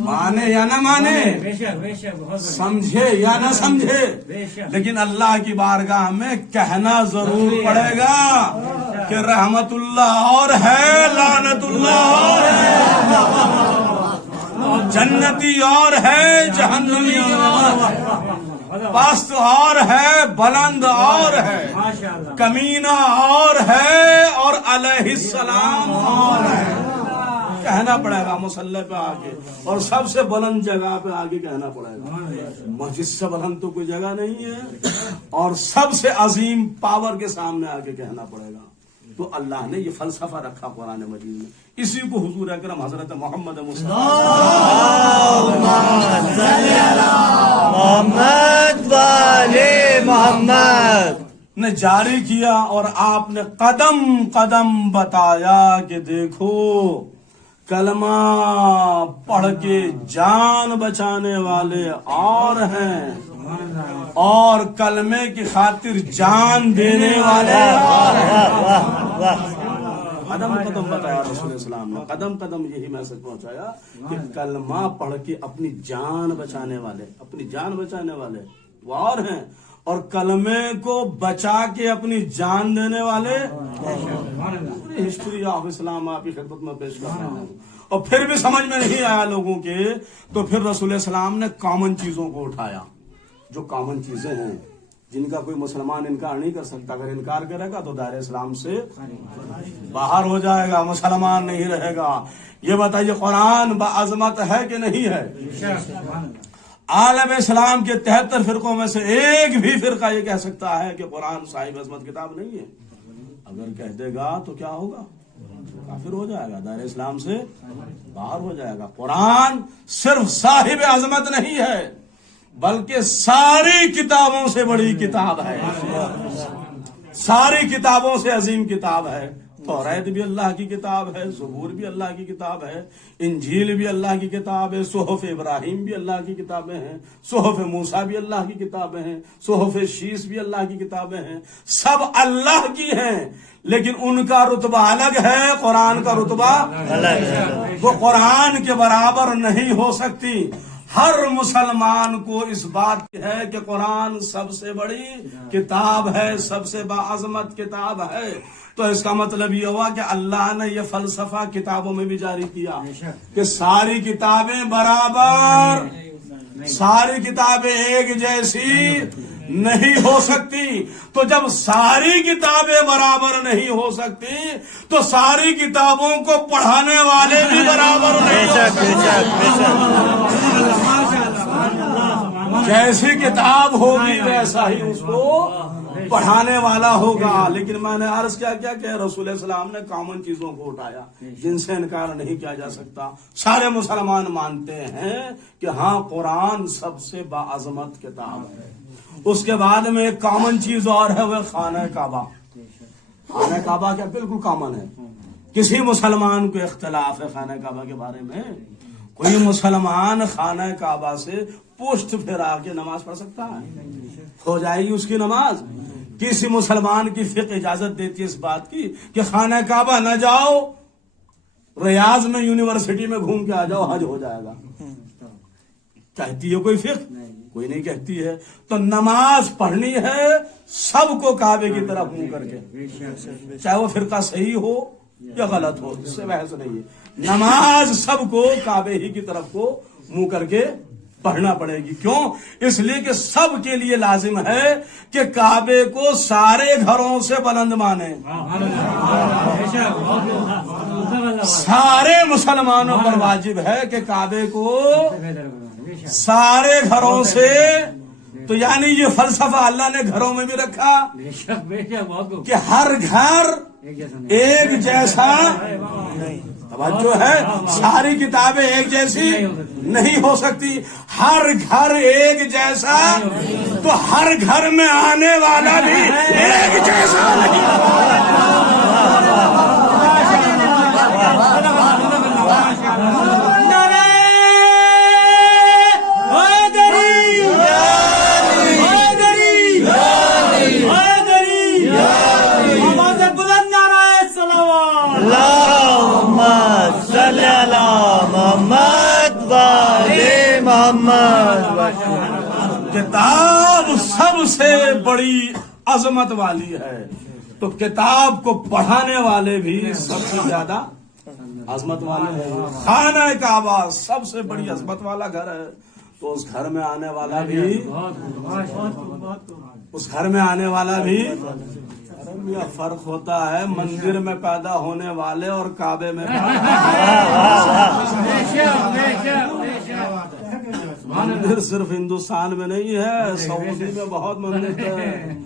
مانے یا نہ مانے، سمجھے یا نہ سمجھے، لیکن اللہ کی بارگاہ میں کہنا ضرور پڑے گا کہ رحمت اللہ اور ہے، لعنت اللہ اور ہے، جنتی اور ہے، جہنمی اور ہے، پست اور ہے، بلند اور ہے، کمینہ اور ہے، اور علیہ السلام اور ہے۔ کہنا پڑے گا مصلی پہ آگے، اور سب سے بلند جگہ پہ آگے کہنا پڑے گا۔ مسجد سے بلند تو کوئی جگہ نہیں ہے، اور سب سے عظیم پاور کے سامنے آگے کہنا پڑے گا۔ تو اللہ نے یہ فلسفہ رکھا قرآن مجید میں، اسی کو حضور اکرم حضرت محمد مصطفیٰ محمد والے محمد نے جاری کیا، اور آپ نے قدم قدم بتایا کہ دیکھو کلمہ پڑھ کے جان بچانے والے اور ہیں، اور کلمے کی خاطر جان دینے والے اور ہیں۔ قدم قدم بتایا رسول اسلام نے، قدم قدم یہی میسج پہنچایا کہ کلمہ پڑھ کے اپنی جان بچانے والے، اپنی جان بچانے والے وہ اور ہیں، اور کلمے کو بچا کے اپنی جان دینے والے۔ ہسٹری آف اسلام آپ کی خدمت میں پیش کر رہا ہوں، اور پھر بھی سمجھ میں نہیں آیا لوگوں کے، تو پھر رسول اسلام نے کامن چیزوں کو اٹھایا، جو کامن چیزیں ہیں جن کا کوئی مسلمان انکار نہیں کر سکتا۔ اگر انکار کرے گا تو دائرہ اسلام سے باہر ہو جائے گا، مسلمان نہیں رہے گا۔ یہ بتائیے قرآن بعظمت ہے کہ نہیں ہے؟ عالم اسلام کے 73 فرقوں میں سے ایک بھی فرقہ یہ کہہ سکتا ہے کہ قرآن صاحب عظمت کتاب نہیں ہے؟ اگر کہہ دے گا تو کیا ہوگا؟ کافر ہو جائے گا، دائرہ اسلام سے باہر ہو جائے گا۔ قرآن صرف صاحب عظمت نہیں ہے، بلکہ ساری کتابوں سے بڑی کتاب ہے، ساری کتابوں سے عظیم کتاب ہے۔ توریت بھی اللہ کی کتاب ہے، زبور بھی اللہ کی کتاب ہے، انجیل بھی اللہ کی کتاب ہے، صحف ابراہیم بھی اللہ کی کتابیں ہیں، صحف موسیٰ بھی اللہ کی کتابیں ہیں، صحف شیس بھی اللہ کی کتابیں ہیں، سب اللہ کی ہیں، لیکن ان کا رتبہ الگ ہے، قرآن کا رتبہ الگ ہے، وہ قرآن کے برابر نہیں ہو سکتی۔ ہر مسلمان کو اس بات کی ہے کہ قرآن سب سے بڑی کتاب ہے، سب سے باعظمت کتاب ہے۔ تو اس کا مطلب یہ ہوا کہ اللہ نے یہ فلسفہ کتابوں میں بھی جاری کیا کہ ساری کتابیں برابر، ساری کتابیں ایک جیسی نہیں ہو سکتی۔ تو جب ساری کتابیں برابر نہیں ہو سکتی تو ساری کتابوں کو پڑھانے والے بھی برابر نہیں ہو سکتے۔ جیسی کتاب ہوگی ویسا ہی اس کو پڑھانے والا ہوگا۔ لیکن میں نے عرض کیا کہ رسول السلام نے کامن چیزوں کو اٹھایا جن سے انکار نہیں کیا جا سکتا۔ سارے مسلمان مانتے ہیں کہ ہاں قرآن سب سے باعظمت کتاب ہے۔ اس کے بعد میں ایک کامن چیز اور ہے، وہ خانہ کعبہ۔ خانہ کعبہ کیا بالکل کامن ہے، کسی مسلمان کو اختلاف ہے خانہ کعبہ کے بارے میں؟ کوئی مسلمان خانہ کعبہ سے پشت پھیرا کے نماز پڑھ سکتا ہے؟ ہو جائے گی اس کی نماز؟ کسی مسلمان کی فقہ اجازت دیتی ہے اس بات کی کہ خانہ کعبہ نہ جاؤ، ریاض میں یونیورسٹی میں گھوم کے آ جاؤ، حج ہو جائے گا؟ کہتی ہے کوئی فقہ؟ کوئی نہیں کہتی ہے۔ تو نماز پڑھنی ہے سب کو کعبے کی طرف منہ کر کے، چاہے وہ فرقہ صحیح ہو یا غلط ہو، اس سے بحث نہیں ہے۔ نماز سب کو کعبے ہی کی طرف کو منہ کر کے پڑھنا پڑے گی۔ کیوں؟ اس لیے کہ سب کے لیے لازم ہے کہ کعبے کو سارے گھروں سے بلند مانیں۔ سارے مسلمانوں پر واجب ہے کہ کعبے کو سارے گھروں سے، تو یعنی یہ فلسفہ اللہ نے گھروں میں بھی رکھا کہ ہر گھر ایک جیسا، توجہ ہے، ساری کتابیں ایک جیسی نہیں ہو سکتی، ہر گھر ایک جیسا، تو ہر گھر میں آنے والا بھی ایک جیسا نہیں۔ اللهم محمد کتاب سب سے بڑی عظمت والی ہے، تو کتاب کو پڑھانے والے بھی سب سے زیادہ عظمت والے ہیں۔ خانہ کعبہ سب سے بڑی عظمت والا گھر ہے، تو اس گھر میں آنے والا بھی فرق ہوتا ہے مندر میں پیدا ہونے والے اور کعبے میں مندر صرف ہندوستان میں نہیں ہے، سعودی میں بہت مندر ہے،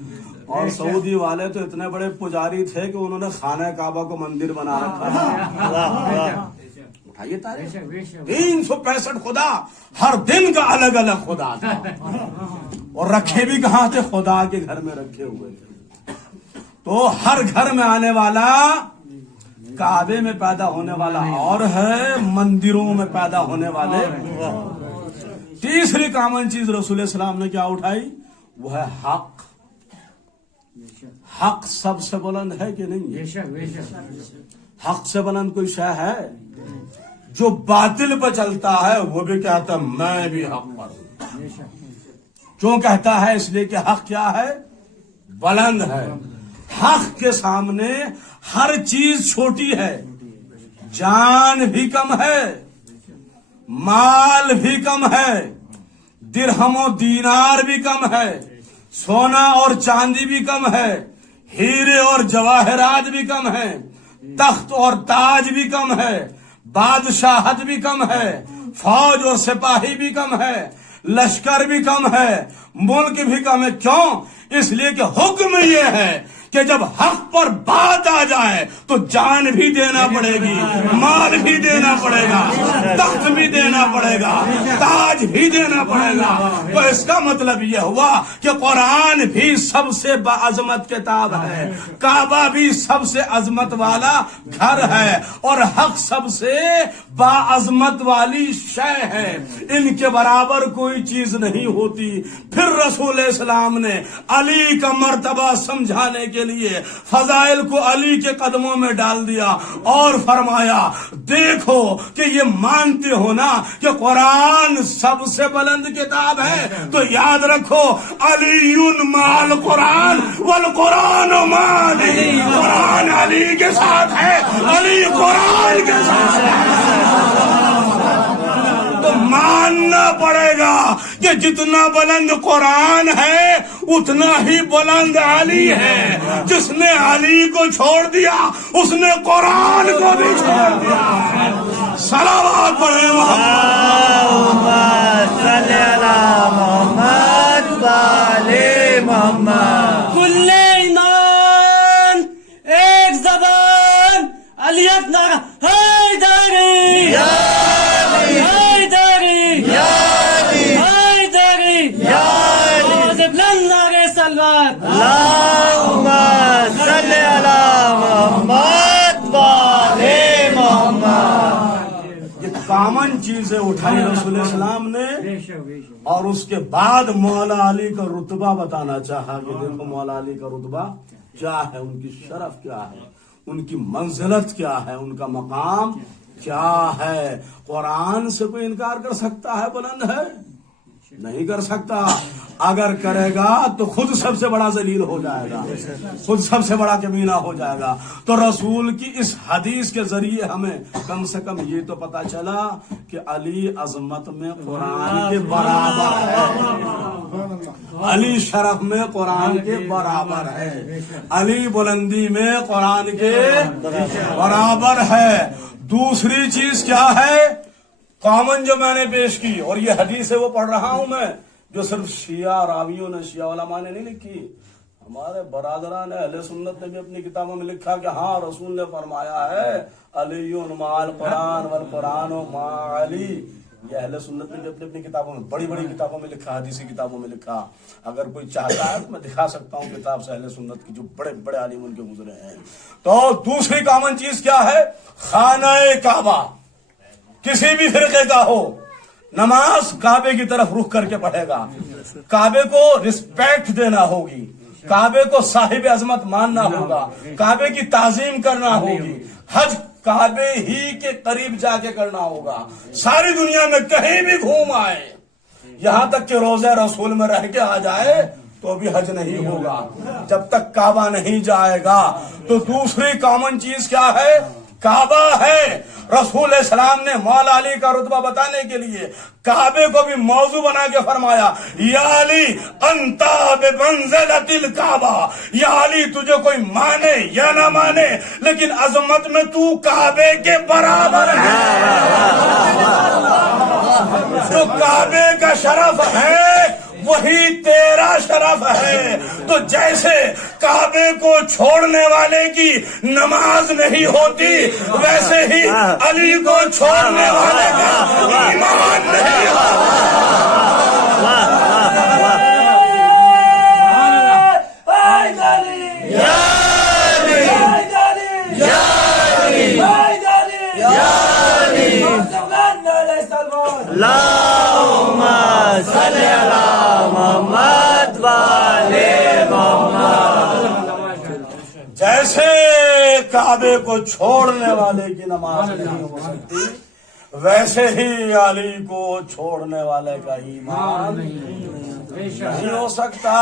اور سعودی والے تو اتنے بڑے پجاری تھے کہ انہوں نے خانہ کعبہ کو مندر بنا رکھا۔ اٹھائیے تاریخ، 365 خدا، ہر دن کا الگ الگ خدا تھا، اور رکھے بھی کہاں تھے؟ خدا کے گھر میں رکھے ہوئے تھے۔ تو ہر گھر میں آنے والا کعبے میں پیدا ہونے والا اور ہے، مندروں میں پیدا ہونے والے۔ تیسری کامن چیز رسول السلام نے کیا اٹھائی؟ وہ ہے حق۔ حق سب سے بلند ہے کہ نہیں؟ حق سے بلند کوئی شے ہے؟ جو باطل پہ چلتا ہے وہ بھی کہتا ہے میں بھی حق پر ہوں۔ کیوں کہتا ہے؟ اس لیے کہ حق کیا ہے؟ بلند ہے۔ حق کے سامنے ہر چیز چھوٹی ہے، جان بھی کم ہے، مال بھی کم ہے، درہم و دینار بھی کم ہے، سونا اور چاندی بھی کم ہے، ہیرے اور جواہرات بھی کم ہے، تخت اور تاج بھی کم ہے، بادشاہت بھی کم ہے، فوج اور سپاہی بھی کم ہے، لشکر بھی کم ہے، ملک بھی کم ہے۔ کیوں؟ اس لیے کہ حکم یہ ہے کہ جب حق پر بات آ جائے تو جان بھی دینا پڑے گی، مال بھی دینا پڑے گا، تخت بھی دینا پڑے گا، تاج بھی دینا پڑے گا۔ تو اس کا مطلب یہ ہوا کہ قرآن بھی سب سے باعظمت کتاب ہے، کعبہ بھی سب سے عظمت والا گھر ہے، اور حق سب سے باعظمت والی شے ہے۔ ان کے برابر کوئی چیز نہیں ہوتی۔ پھر رسول اسلام نے علی کا مرتبہ سمجھانے کے لیے فضائل کو علی کے قدموں میں ڈال دیا اور فرمایا دیکھو کہ یہ مانتے ہو نا کہ قرآن سب سے بلند کتاب ہے، تو یاد رکھو علی مال قرآن والقرآن مع علی، قرآن علی کے ساتھ ہے، علی قرآن کے ساتھ ہے۔ تو ماننا پڑے گا کہ جتنا بلند قرآن ہے اتنا ہی بلند علی ہے۔ جس نے علی کو چھوڑ دیا اس نے قرآن کو بھی چھوڑ دیا۔ صلوات پڑھیں محمد صلی اللہ محمد والے محمد۔ کل ایمان ایک زبان علیت نعرہ حیدری حیدری حیدری آواز بلند نعرہ صلوات۔ اللہم صلی اللہ محمد والے محمد۔ یہ کامن چیزیں اٹھائی رسول اسلام نے، اور اس کے بعد مولا علی کا رتبہ بتانا چاہا کہ دیکھو مولا علی کا رتبہ کیا ہے، ان کی شرف کیا ہے، ان کی منزلت کیا ہے، ان کا مقام کیا ہے۔ قرآن سے کوئی انکار کر سکتا ہے بلند ہے؟ نہیں کر سکتا۔ اگر کرے گا تو خود سب سے بڑا ذلیل ہو جائے گا، خود سب سے بڑا کمینہ ہو جائے گا۔ تو رسول کی اس حدیث کے ذریعے ہمیں کم سے کم یہ تو پتا چلا کہ علی عظمت میں قرآن کے برابر ہے، علی شرف میں قرآن کے برابر ہے، علی بلندی میں قرآن کے برابر ہے۔ دوسری چیز کیا ہے کامن جو میں نے پیش کی، اور یہ حدیث ہے وہ پڑھ رہا ہوں میں، جو صرف شیعہ راویوں نے، شیعہ علماء نے نہیں لکھی، ہمارے برادران اہل سنت نے بھی اپنی کتابوں میں لکھا کہ ہاں رسول نے فرمایا ہے علی مع القرآن والقرآن مع علی۔ یہ اہل سنت نے بھی اپنی اپنی کتابوں میں، بڑی بڑی کتابوں میں لکھا، حدیثی کتابوں میں لکھا۔ اگر کوئی چاہتا ہے تو میں دکھا سکتا ہوں کتاب سے اہل سنت کی جو بڑے بڑے عالم ان کے گزرے ہیں۔ تو دوسری کامن چیز کیا ہے؟ خانہ کعبہ کسی بھی فرقے کا ہو، نماز کعبے کی طرف رخ کر کے پڑھے گا، کعبے کو رسپیکٹ دینا ہوگی، کعبے کو صاحب عظمت ماننا ہوگا، کعبے کی تعظیم کرنا ہوگی، حج کعبے ہی کے قریب جا کے کرنا ہوگا۔ ساری دنیا میں کہیں بھی گھوم آئے یہاں تک کہ روزہ رسول میں رہ کے آ جائے تو بھی حج نہیں ہوگا جب تک کعبہ نہیں جائے گا. تو دوسری کامن چیز کیا ہے؟ کعبہ ہے. رسول السلام نے مولا علی کا رتبہ بتانے کے لیے کعبے کو بھی موضوع بنا کے فرمایا یا علی انتا بمنزلۃ الکعبہ، یا علی تجھے کوئی مانے یا نہ مانے لیکن عظمت میں تو کعبے کے برابر ہے. جو کعبے کا شرف ہے وہی تیرا شرف ہے. تو جیسے کعبے کو چھوڑنے والے کی نماز نہیں ہوتی ویسے ہی علی کو چھوڑنے والے کا ایمان نہیں ہوتا. اللہم صلی علی محمد وآل محمد. جیسے کعبے کو چھوڑنے والے کی نماز نہیں ہو سکتی ویسے ہی علی کو چھوڑنے والے کا ایمان نہیں ہو سکتا.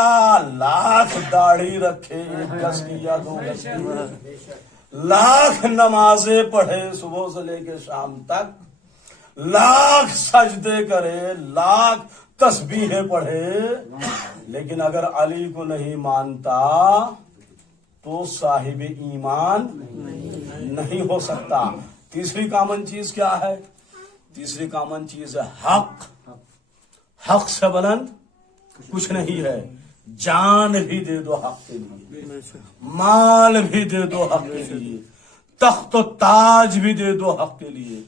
لاکھ داڑھی رکھے ایک گز کی یا 2 گز کی، لاکھ نمازیں پڑھے صبح سے لے کے شام تک، لاکھ سجدے کرے، لاکھ تسبیحیں پڑھے، لیکن اگر علی کو نہیں مانتا تو صاحب ایمان نہیں ہو سکتا. تیسری کامن چیز کیا ہے؟ تیسری کامن چیز ہے حق. حق سے بلند کچھ نہیں ہے. جان بھی دے دو حق کے لیے، مال بھی دے دو حق کے لیے، تخت و تاج بھی دے دو حق کے لیے،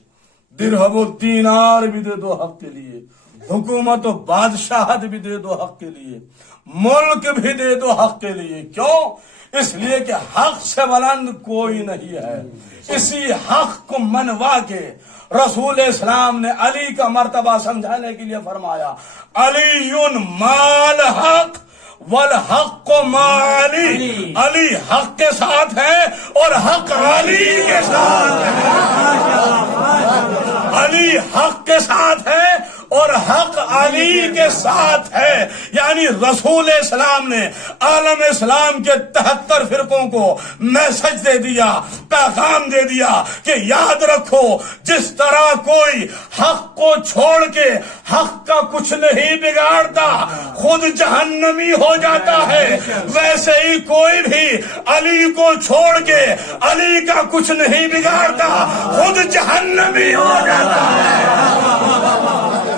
درہم و دینار بھی دے دو حق کے لیے، حکومت و بادشاہت بھی دے دو حق کے لیے، ملک بھی دے دو حق کے لیے. کیوں؟ اس لیے کہ حق سے بلند کوئی نہیں ہے. اسی حق کو منوا کے رسول اسلام نے علی کا مرتبہ سمجھانے کے لیے فرمایا علی مال حق والحق مالی. علی حق کے ساتھ ہے اور حق علی کے ساتھ ہے. علی حق کے ساتھ ہے اور حق علی کے ساتھ ہے. یعنی رسول اسلام نے عالم اسلام کے 73 فرقوں کو میسج دے دیا، پیغام دے دیا کہ یاد رکھو جس طرح کوئی حق کو چھوڑ کے حق کا کچھ نہیں بگاڑتا خود جہنمی ہو جاتا ہے، ویسے ہی کوئی بھی علی کو چھوڑ کے علی کا کچھ نہیں بگاڑتا خود جہنمی ہو جاتا ہے.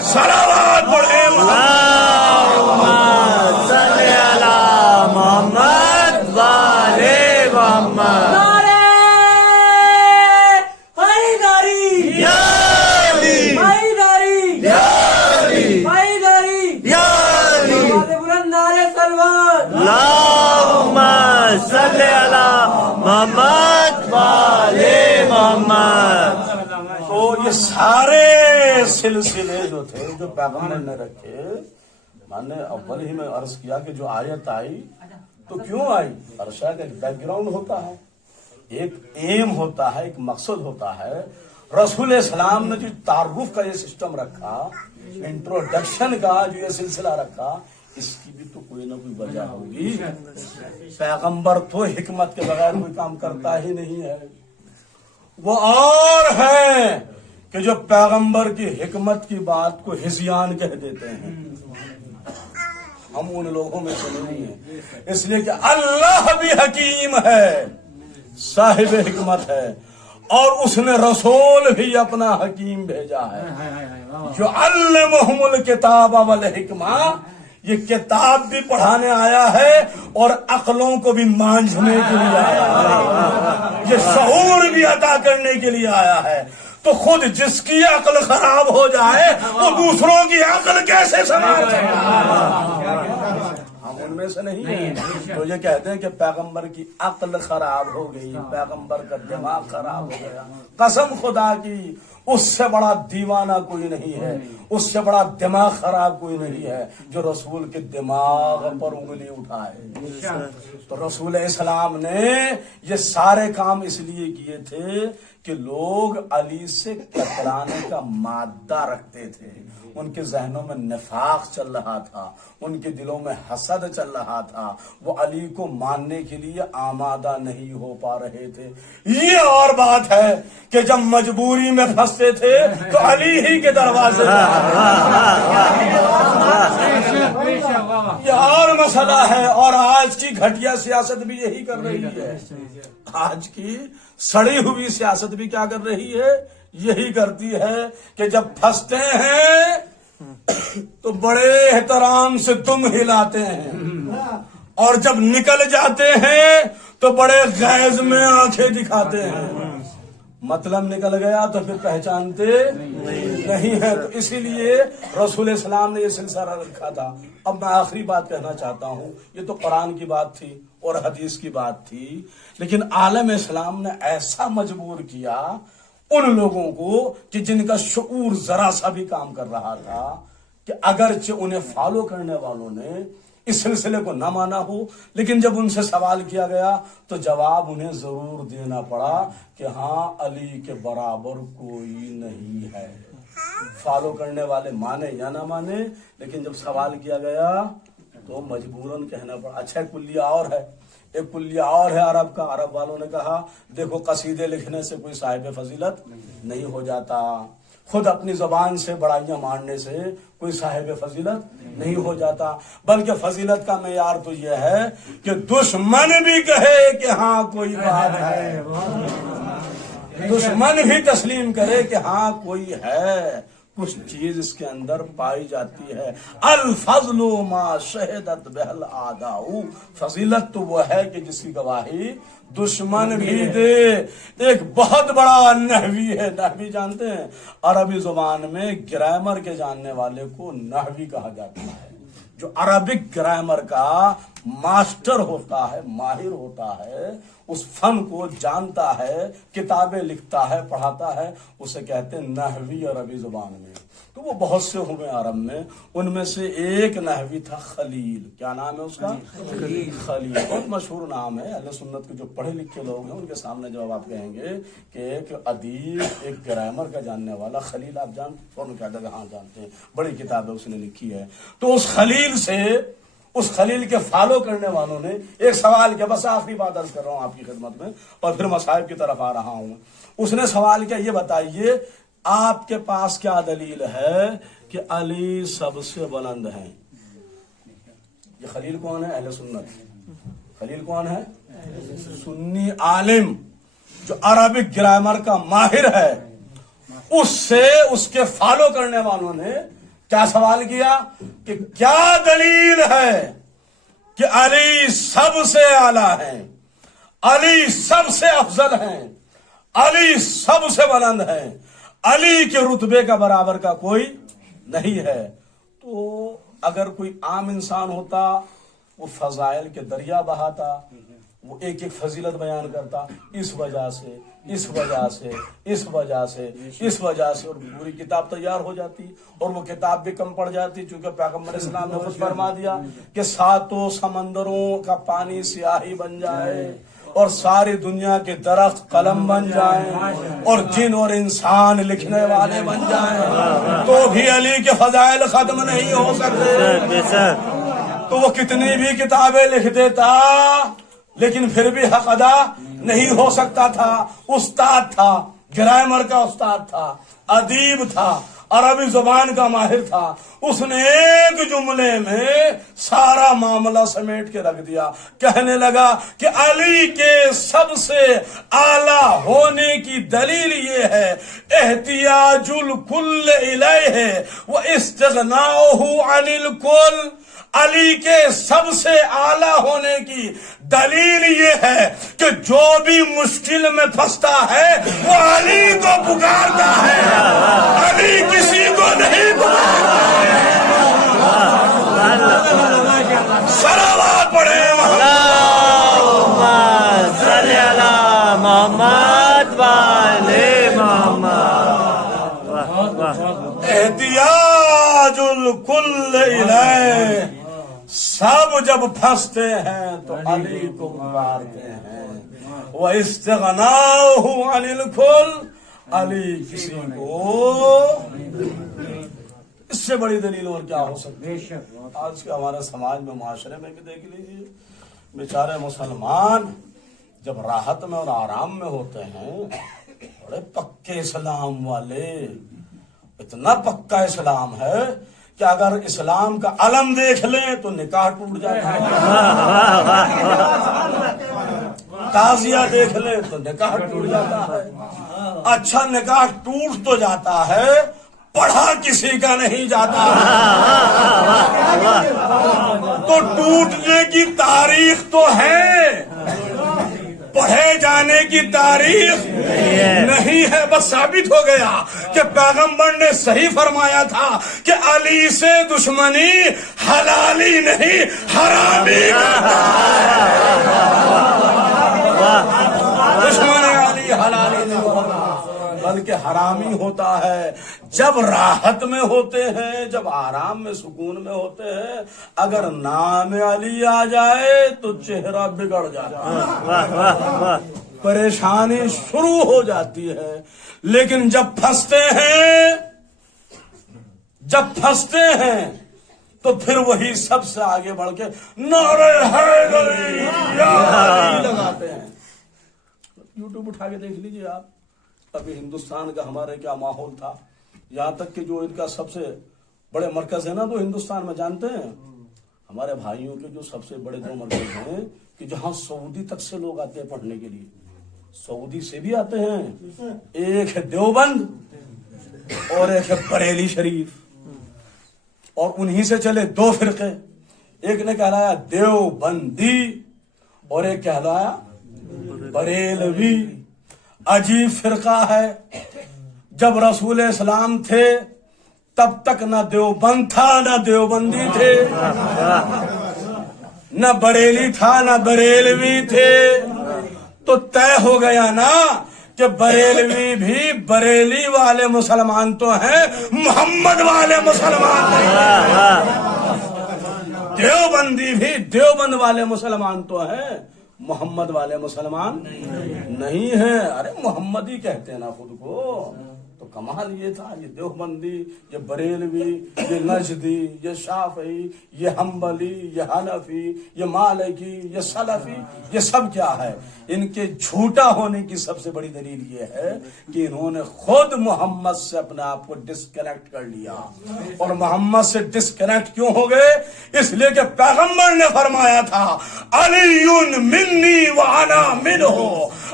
صلوات پڑھیں. اللہم صلی علی محمد وآل محمد. اللہم صلی علی محمد وآل محمد. تو یہ سارے سلسلے جو تھے جو پیغمبر نے رکھے، میں نے اول ہی میں عرض کیا کہ جو آیت آئی تو کیوں آئی؟ اور شاید ایک بیک گراؤنڈ ہوتا ہے، ایک ایم ہوتا ہے، ایک مقصد ہوتا ہے. رسول اسلام نے جو تعارف کا یہ سسٹم رکھا، انٹروڈکشن کا جو یہ سلسلہ رکھا، اس کی بھی تو کوئی نہ کوئی وجہ ہوگی. پیغمبر تو حکمت کے بغیر کوئی کام کرتا ہی نہیں ہے. وہ اور ہیں کہ جو پیغمبر کی حکمت کی بات کو ہذیان کہہ دیتے ہیں. ہم ان لوگوں میں سے نہیں ہیں، اس لیے کہ اللہ بھی حکیم ہے، صاحب حکمت ہے، اور اس نے رسول بھی اپنا حکیم بھیجا ہے. جو علمہم الکتاب والحکمہ، یہ کتاب بھی پڑھانے آیا ہے اور عقلوں کو بھی مانجھنے کے لیے آیا ہے، یہ شعور بھی عطا کرنے کے لیے آیا ہے. تو خود جس کی عقل خراب ہو جائے وہ دوسروں کی عقل کیسے سنبھال سکتا ہے؟ ہم ان میں سے نہیں ہیں. تو یہ کہتے ہیں کہ پیغمبر کی عقل خراب ہو گئی، پیغمبر کا دماغ خراب ہو گیا. قسم خدا کی اس سے بڑا دیوانہ کوئی نہیں ہے، اس سے بڑا دماغ خراب کوئی نہیں ہے جو رسول کے دماغ پر انگلی اٹھائے. تو رسول اسلام نے یہ سارے کام اس لیے کیے تھے کہ لوگ علی سے کترانے کا مادہ رکھتے تھے، ان کے ذہنوں میں نفاق چل رہا تھا، ان کے دلوں میں حسد چل رہا تھا، وہ علی کو ماننے کے لیے آمادہ نہیں ہو پا رہے تھے۔ یہ اور بات ہے کہ جب مجبوری میں پھنستے تھے تو علی ہی کے دروازے یہ اور مسئلہ ہے۔ اور آج کی گھٹیا سیاست بھی یہی کر رہی ہے، آج کی سڑی ہوئی سیاست بھی کیا کر رہی ہے، یہی کرتی ہے کہ جب پھنستے ہیں تو بڑے احترام سے تم ہلاتے ہیں، اور جب نکل جاتے ہیں تو بڑے غیظ میں آنکھیں دکھاتے ہیں۔ مطلب نکل گیا تو پھر پہچانتے نہیں ہے۔ تو اسی لیے رسول اسلام نے یہ سلسلہ رکھا تھا۔ اب میں آخری بات کہنا چاہتا ہوں، یہ تو قرآن کی بات تھی اور حدیث کی بات تھی، لیکن عالم اسلام نے ایسا مجبور کیا ان لوگوں کو کہ جن کا شعور ذرا سا بھی کام کر رہا تھا، کہ اگرچہ انہیں فالو کرنے والوں نے اس سلسلے کو نہ مانا ہو، لیکن جب ان سے سوال کیا گیا تو جواب انہیں ضرور دینا پڑا کہ ہاں علی کے برابر کوئی نہیں ہے۔ فالو کرنے والے مانے یا نہ مانے، لیکن جب سوال کیا گیا تو مجبوراً کہنا پڑا۔ اچھا ایک کلیہ اور ہے، ایک کلیہ اور ہے عرب کا۔ عرب والوں نے کہا دیکھو قصیدے لکھنے سے کوئی صاحب فضیلت نہیں ہو جاتا، خود اپنی زبان سے بڑائیاں مارنے سے کوئی صاحب فضیلت نہیں ہو جاتا، بلکہ فضیلت کا معیار تو یہ ہے کہ دشمن بھی کہے کہ ہاں کوئی بات ہے، دشمن بھی تسلیم کرے کہ ہاں کوئی ہے، کچھ چیز اس کے اندر پائی جاتی ہے۔ الفضل ما شہدت بہل اعداء، فضیلت تو وہ ہے کہ جس کی گواہی دشمن بھی دے۔ ایک بہت بڑا نحوی ہے، نحوی جانتے ہیں، عربی زبان میں گرامر کے جاننے والے کو نحوی کہا جاتا ہے۔ جو عربک گرامر کا ماسٹر ہوتا ہے، ماہر ہوتا ہے، اس فن کو جانتا ہے، کتابیں لکھتا ہے، پڑھاتا ہے، اسے کہتے ہیں نحوی عربی زبان میں۔ تو وہ بہت سے ہوئے عرب میں، ان میں سے ایک نحوی تھا خلیل۔ کیا نام ہے اس کا؟ خلیل، بہت مشہور نام ہے۔ اہل سنت کے جو پڑھے لکھے لوگ ہیں ان کے سامنے جب آپ کہیں گے کہ ایک ادیب، ایک گرامر کا جاننے والا خلیل آپ جانتے ہیں، فوراً کہتے ہیں ہاں جانتے ہیں، بڑی کتاب ہے اس نے لکھی ہے۔ تو اس خلیل سے، اس خلیل کے فالو کرنے والوں نے ایک سوال کیا، بس آخری بات عرض کر رہا ہوں آپ کی خدمت میں اور پھر مصائب کی طرف آ رہا ہوں۔ اس نے سوال کیا، یہ بتائیے آپ کے پاس کیا دلیل ہے کہ علی سب سے بلند ہیں؟ یہ خلیل کون ہے؟ اہل سنت۔ خلیل کون ہے؟ سنی عالم جو عربک گرامر کا ماہر ہے۔ اس سے اس کے فالو کرنے والوں نے کیا سوال کیا کہ کیا دلیل ہے کہ علی سب سے اعلیٰ ہیں، علی سب سے افضل ہیں، علی سب سے بلند ہیں، علی کے رتبے کا برابر کا کوئی نہیں ہے؟ تو اگر کوئی عام انسان ہوتا وہ فضائل کے دریا بہاتا، وہ ایک ایک فضیلت بیان کرتا، اس وجہ سے، اس وجہ سے، اس وجہ سے، اس وجہ سے، اور پوری کتاب تیار ہو جاتی، اور وہ کتاب بھی کم پڑ جاتی، چونکہ پیغمبر اسلام نے خود فرما دیا کہ ساتوں سمندروں کا پانی سیاہی بن جائے اور ساری دنیا کے درخت قلم بن جائیں اور جن اور انسان لکھنے والے بن جائیں تو بھی علی کے فضائل ختم نہیں ہو سکتے۔ تو وہ کتنی بھی کتابیں لکھ دیتا لیکن پھر بھی حق ادا نہیں ہو سکتا تھا۔ استاد تھا، گرامر کا استاد تھا، ادیب تھا، عربی زبان کا ماہر تھا، اس نے ایک جملے میں سارا معاملہ سمیٹ کے رکھ دیا۔ کہنے لگا کہ علی کے سب سے اعلیٰ ہونے کی دلیل یہ ہے احتیاج الکل الیہ و استغناؤہ عن الکل۔ علی کے سب سے اعلیٰ ہونے کی دلیل یہ ہے کہ جو بھی مشکل میں پھنستا ہے وہ علی کو پکارتا ہے، علی کسی کو نہیں پکارتا ہے۔ صلوات پڑھے اللہم صلی علی محمد وعلی محمد۔ احتیاج الکل الیہ، سب جب پھنستے ہیں تو علی کو پکارتے ہیں۔ وَإِسْتِغْنَاهُ عَنِ الْكُلِّ علی کسی کو اس سے بڑی دلیل اور کیا ہو سکتی ہے؟ آج کے ہمارے سماج میں معاشرے میں بھی دیکھ لیجیے، بیچارے مسلمان جب راحت میں اور آرام میں ہوتے ہیں، بڑے پکے اسلام والے، اتنا پکا اسلام ہے کہ اگر اسلام کا علم دیکھ لیں تو نکاح ٹوٹ جاتا ہے، تعزیہ دیکھ لیں تو نکاح ٹوٹ جاتا ہے۔ اچھا نکاح ٹوٹ تو جاتا ہے، پڑھا کسی کا نہیں جاتا، تو ٹوٹنے کی تاریخ تو ہے، پڑھے جانے کی تاریخ نہیں ہے۔ بس ثابت ہو گیا کہ پیغمبر نے صحیح فرمایا تھا کہ علی سے دشمنی حلالی نہیں حرامی کرتا ہے، دشمن علی حلالی نہیں ہوتا بلکہ حرامی ہوتا ہے۔ جب راحت میں ہوتے ہیں، جب آرام میں سکون میں ہوتے ہیں، اگر نام علی آ جائے تو چہرہ بگڑ جاتا ہے، پریشانی شروع ہو جاتی ہے۔ لیکن جب پھنستے ہیں تو پھر وہی سب سے آگے بڑھ کے نعرہ حیدری یا علی لگاتے ہیں۔ یوٹیوب اٹھا کے دیکھ لیجیے آپ، ابھی ہندوستان کا ہمارے کیا ماحول تھا، یہاں تک کہ جو ان کا سب سے بڑے مرکز ہے نا تو ہندوستان میں جانتے ہیں ہمارے بھائیوں کے جو سب سے بڑے دو مرکز ہیں کہ جہاں سعودی تک سے لوگ آتے ہیں پڑھنے کے لیے، سعودی سے بھی آتے ہیں، ایک ہے دیوبند اور ایک ہے بریلی شریف، اور انہی سے چلے دو فرقے، ایک نے کہلایا دیوبندی اور ایک کہلایا بریلوی۔ عجیب فرقہ ہے، جب رسول اسلام تھے تب تک نہ دیوبند تھا نہ دیوبندی تھے، نہ بریلی تھا نہ بریلوی تھے، تو طے ہو گیا نا کہ بریلوی بھی بریلی والے مسلمان تو ہیں، محمد والے مسلمان نہیں، دیوبندی بھی دیوبند والے مسلمان تو ہیں، محمد والے مسلمان نہیں ہیں۔ ارے محمد ہی کہتے ہیں نا خود کو، تو کمال یہ تھا، یہ دیوبندی، یہ بریلوی، یہ نجدی، یہ شافعی، یہ حنبلی، یہ حنفی، یہ مالکی، یہ سلفی، یہ سب کیا ہے؟ ان کے جھوٹا ہونے کی سب سے بڑی دلیل یہ ہے کہ انہوں نے خود محمد سے اپنے آپ کو ڈسکنیکٹ کر لیا۔ اور محمد سے ڈسکنیکٹ کیوں ہو گئے؟ اس لیے کہ پیغمبر نے فرمایا تھا علی منی وانا منہ،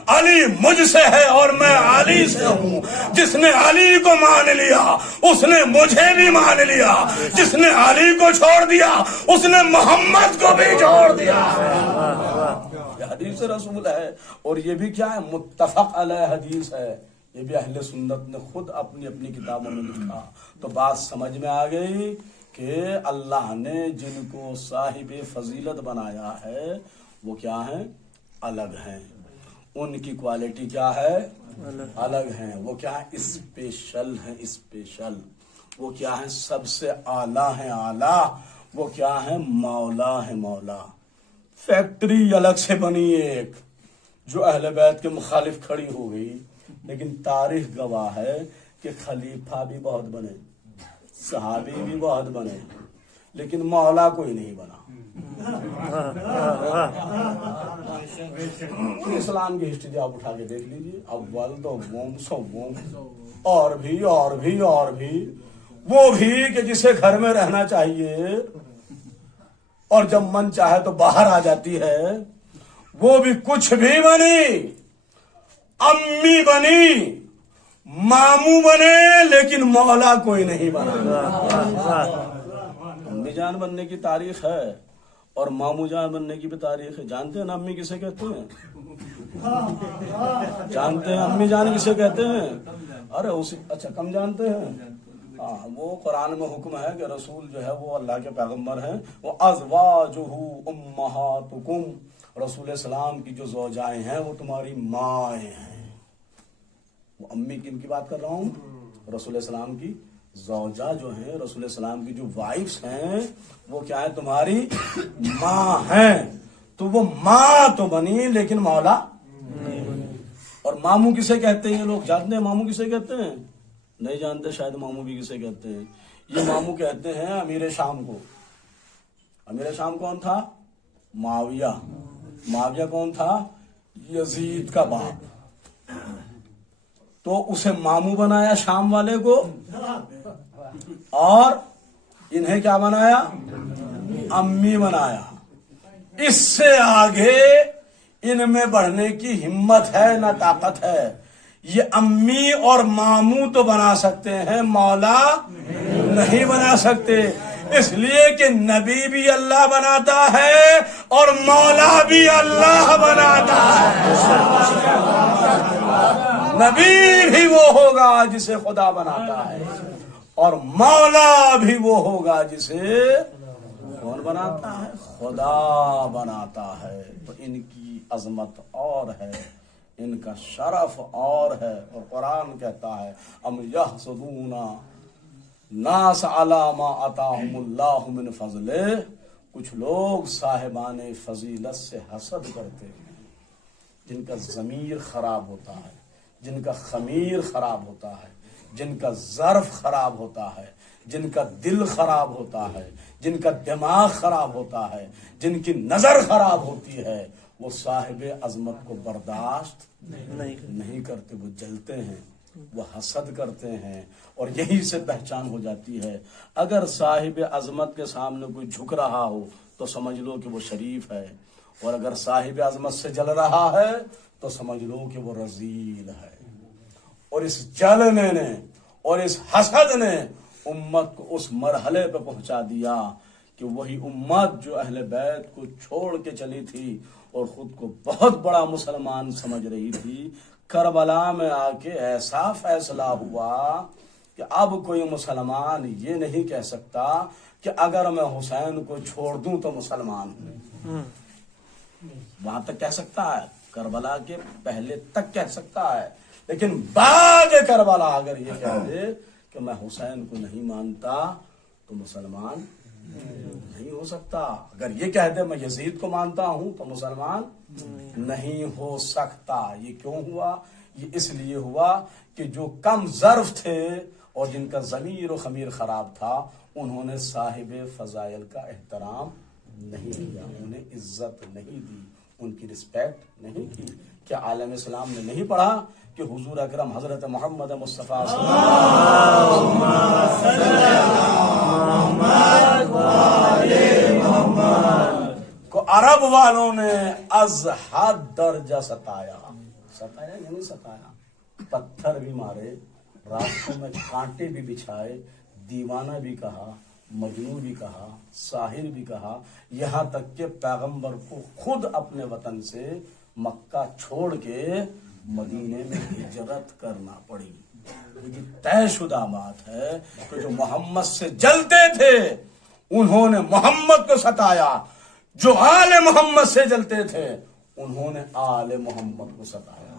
علی مجھ سے ہے اور میں علی سے ہوں۔ جس نے علی کو مان لیا اس نے مجھے بھی مان لیا، جس نے علی کو چھوڑ دیا اس نے محمد کو بھی چھوڑ دیا۔ یہ حدیث رسول ہے، اور یہ بھی کیا ہے؟ متفق علیہ حدیث ہے، یہ بھی اہل سنت نے خود اپنی اپنی کتابوں میں لکھا۔ تو بات سمجھ میں آ گئی کہ اللہ نے جن کو صاحب فضیلت بنایا ہے وہ کیا ہیں؟ الگ ہیں، ان کی کوالٹی کیا ہے؟ الگ ہیں، وہ کیا ہے؟ اسپیشل ہیں، اسپیشل، وہ کیا ہے؟ سب سے اعلیٰ ہیں، اعلیٰ، وہ کیا ہے؟ مولا ہے، مولا۔ فیکٹری الگ سے بنی ایک جو اہل بیت کے مخالف کھڑی ہو گئی، لیکن تاریخ گواہ ہے کہ خلیفہ بھی بہت بنے، صحابی بھی بہت بنے، لیکن مولا کوئی نہیں بنا۔ اسلام کی ہسٹری آپ اٹھا کے دیکھ لیجیے، اول دوم سوم، اور بھی وہ بھی کہ جسے گھر میں رہنا چاہیے اور جب من چاہے تو باہر آ جاتی ہے، وہ بھی کچھ بھی بنی، امی بنی، ماموں بنے، لیکن مولا کوئی نہیں بنا۔ امی جان بننے کی تاریخ ہے اور ماموں جان بننے کی بھی تاریخ ہے۔ جانتے ہیں نا امی کسے کہتے ہیں؟ جانتے ہیں امی جان کسے کہتے ہیں؟ ارے اچھا کم جانتے ہیں؟ ہاں، وہ قرآن میں حکم ہے کہ رسول جو ہے وہ اللہ کے پیغمبر ہیں، وہ ازواجہ امہاتکم، رسول اسلام کی جو زوجائیں ہیں وہ تمہاری مائیں ہیں۔ وہ امی کن کی بات کر رہا ہوں؟ رسول اسلام کی زوجہ جو ہیں، رسول اسلام کی جو وائفز ہیں وہ کیا ہے؟ تمہاری ماں ہیں۔ تو وہ ماں تو بنی لیکن مولا اور ماموں کسے کہتے ہیں؟ یہ لوگ جانتے ہیں ماموں کسے کہتے ہیں؟ نہیں جانتے شاید ماموں بھی کسے کہتے ہیں. یہ ماموں کہتے ہیں امیر شام کو. امیر شام کون تھا؟ معاویہ. معاویہ کون تھا؟ یزید کا باپ. تو اسے ماموں بنایا شام والے کو, اور انہیں کیا بنایا؟ امی بنایا. اس سے آگے ان میں بڑھنے کی ہمت ہے نہ طاقت ہے. یہ امی اور ماموں تو بنا سکتے ہیں, مولا نہیں بنا سکتے. اس لیے کہ نبی بھی اللہ بناتا ہے اور مولا بھی اللہ بناتا ہے. نبی بھی وہ ہوگا جسے خدا بناتا ہے, اور مولا بھی وہ ہوگا جسے کون بناتا ہے؟ خدا بناتا ہے. تو ان کی عظمت اور ہے, ان کا شرف اور ہے. اور قرآن کہتا ہے ام یحسدون ناس علی ما آتاہم اللہ من فضلہ. کچھ لوگ صاحبان فضیلت سے حسد کرتے ہیں, جن کا ضمیر خراب ہوتا ہے, جن کا خمیر خراب ہوتا ہے, جن کا ظرف خراب ہوتا ہے, جن کا دل خراب ہوتا ہے, جن کا دماغ خراب ہوتا ہے, جن کی نظر خراب ہوتی ہے, وہ صاحب عظمت کو برداشت نہیں کرتے. وہ جلتے ہیں, وہ حسد کرتے ہیں, اور یہی سے پہچان ہو جاتی ہے. اگر صاحب عظمت کے سامنے کوئی جھک رہا ہو تو سمجھ لو کہ وہ شریف ہے, اور اگر صاحب عظمت سے جل رہا ہے تو سمجھ لو کہ وہ رذیل ہے. اور اس جلنے نے اور اس حسد نے امت کو اس مرحلے پہ پہنچا دیا کہ وہی امت جو اہل بیت کو چھوڑ کے چلی تھی اور خود کو بہت بڑا مسلمان سمجھ رہی تھی, کربلا میں آ کے ایسا فیصلہ ہوا کہ اب کوئی مسلمان یہ نہیں کہہ سکتا کہ اگر میں حسین کو چھوڑ دوں تو مسلمان ہوں. وہاں تک کہہ سکتا ہے, کربلا کے پہلے تک کہہ سکتا ہے, لیکن بعد کربلا اگر یہ کہہ دے کہ میں حسین کو نہیں مانتا تو مسلمان نہیں ہو سکتا. اگر یہ کہہ دے میں یزید کو مانتا ہوں تو مسلمان نہیں ہو سکتا. یہ کیوں ہوا؟ یہ اس لیے ہوا کہ جو کم ظرف تھے اور جن کا ضمیر و خمیر خراب تھا, انہوں نے صاحب فضائل کا احترام نہیں کیا, انہیں عزت نہیں دی, ان کی رسپیکٹ نہیں کی. کیا عالم اسلام نے نہیں پڑھا کہ حضور اکرم حضرت محمد مصطفیٰ صلی اللہ علیہ وسلم کو عرب والوں نے از حد درجہ ستایا یعنی ستایا, پتھر بھی مارے, راستوں میں کانٹے بھی بچھائے, دیوانہ بھی کہا, مجنون بھی کہا, ساحر بھی کہا, یہاں تک کہ پیغمبر کو خود اپنے وطن سے مکہ چھوڑ کے مدینے میں ہجرت کرنا پڑی. یہ طے شدہ بات ہے کہ جو محمد سے جلتے تھے انہوں نے محمد کو ستایا, جو آل محمد سے جلتے تھے انہوں نے آل محمد کو ستایا.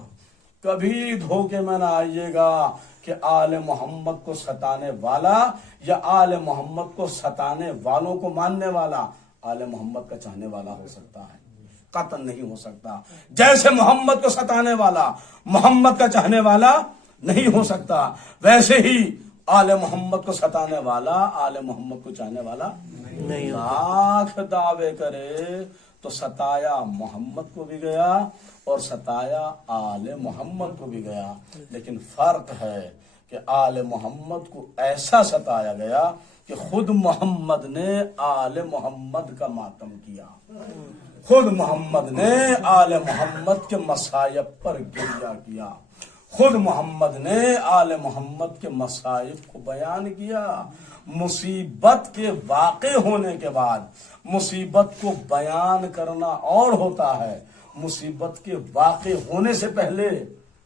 کبھی دھوکے میں نہ آئیے گا کہ آل محمد کو ستانے والا یا آل محمد کو ستانے والوں کو ماننے والا آل محمد کا چاہنے والا ہو سکتا ہے, قطعاً نہیں ہو سکتا. جیسے محمد کو ستانے والا محمد کا چاہنے والا نہیں ہو سکتا, ویسے ہی آل محمد کو ستانے والا آل محمد کو چاہنے والا نہیں. لاکھ دعوے کرے تو ستایا محمد کو بھی گیا اور ستایا آل محمد کو بھی گیا, لیکن فرق ہے کہ آل محمد کو ایسا ستایا گیا کہ خود محمد نے آل محمد کا ماتم کیا, خود محمد نے آل محمد کے مصائب پر گریہ کیا, خود محمد نے آل محمد کے مصائب کو بیان کیا. مصیبت کے واقع ہونے کے بعد مصیبت کو بیان کرنا اور ہوتا ہے, مصیبت کے واقع ہونے سے پہلے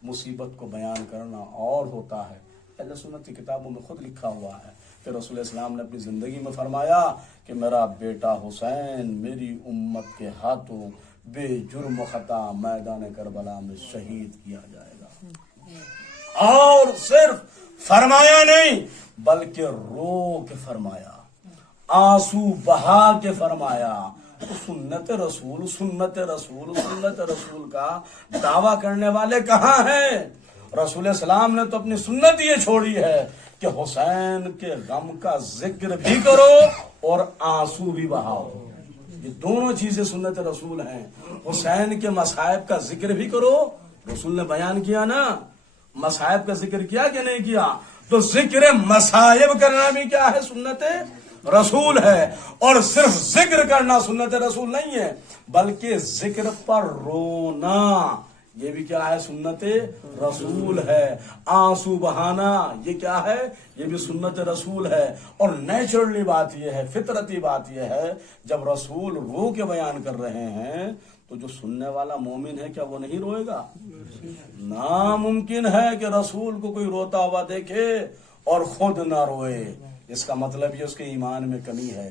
مصیبت کو بیان کرنا اور ہوتا ہے. اہل سنت کی کتابوں میں خود لکھا ہوا ہے کہ رسول اسلام نے اپنی زندگی میں فرمایا کہ میرا بیٹا حسین میری امت کے ہاتھوں بے جرم خطا میدان کربلا میں شہید کیا جائے گا. اور صرف فرمایا نہیں بلکہ رو کے فرمایا, آنسو بہا کے فرمایا, تو سنت رسول سنت رسول سنت رسول کا دعویٰ کرنے والے کہاں ہیں؟ رسول اسلام نے تو اپنی سنت یہ چھوڑی ہے کہ حسین کے غم کا ذکر بھی کرو اور آنسو بھی بہاؤ. یہ دونوں چیزیں سنت رسول ہیں. حسین کے مصائب کا ذکر بھی کرو، رسول نے بیان کیا نا، مصائب کا ذکر کیا کہ نہیں کیا؟ تو ذکر مصائب کرنا بھی کیا ہے؟ سنت رسول ہے. اور صرف ذکر کرنا سنت رسول نہیں ہے، بلکہ ذکر پر رونا یہ بھی کیا ہے؟ سنت رسول ہے. آنسو بہانا یہ کیا ہے؟ یہ بھی سنت رسول ہے. اور نیچرلی بات یہ ہے، فطرتی بات یہ ہے، جب رسول رو کے بیان کر رہے ہیں تو جو سننے والا مومن ہے کیا وہ نہیں روئے گا؟ ناممکن ہے کہ رسول کو کوئی روتا ہوا دیکھے اور خود نہ روئے. اس کا مطلب یہ اس کے ایمان میں کمی ہے،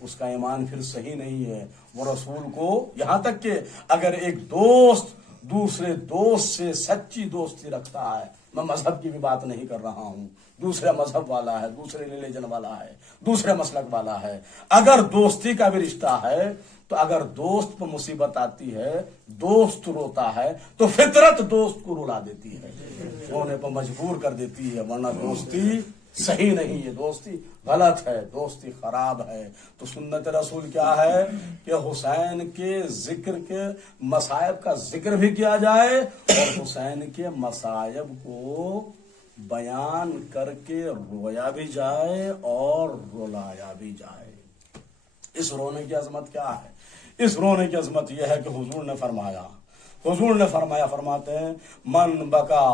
اس کا ایمان پھر صحیح نہیں ہے. وہ رسول کو یہاں تک کہ اگر ایک دوست دوسرے دوست سے سچی دوستی رکھتا ہے، میں مذہب کی بھی بات نہیں کر رہا ہوں، دوسرے مذہب والا ہے، دوسرے ریلیجن والا ہے، دوسرے مسلک والا ہے، اگر دوستی کا بھی رشتہ ہے تو اگر دوست پر مصیبت آتی ہے، دوست روتا ہے تو فطرت دوست کو رلا دیتی ہے، رونے پر مجبور کر دیتی ہے. ورنہ دوستی صحیح نہیں ہے، دوستی غلط ہے، دوستی خراب ہے. تو سنت رسول کیا ہے کہ حسین کے ذکر کے مصائب کا ذکر بھی کیا جائے اور حسین کے مصائب کو بیان کر کے رویا بھی جائے اور رلایا بھی جائے. اس رونے کی عظمت کیا ہے؟ اس رونے کی عظمت یہ ہے کہ حضور نے فرمایا فرماتے ہیں من بکا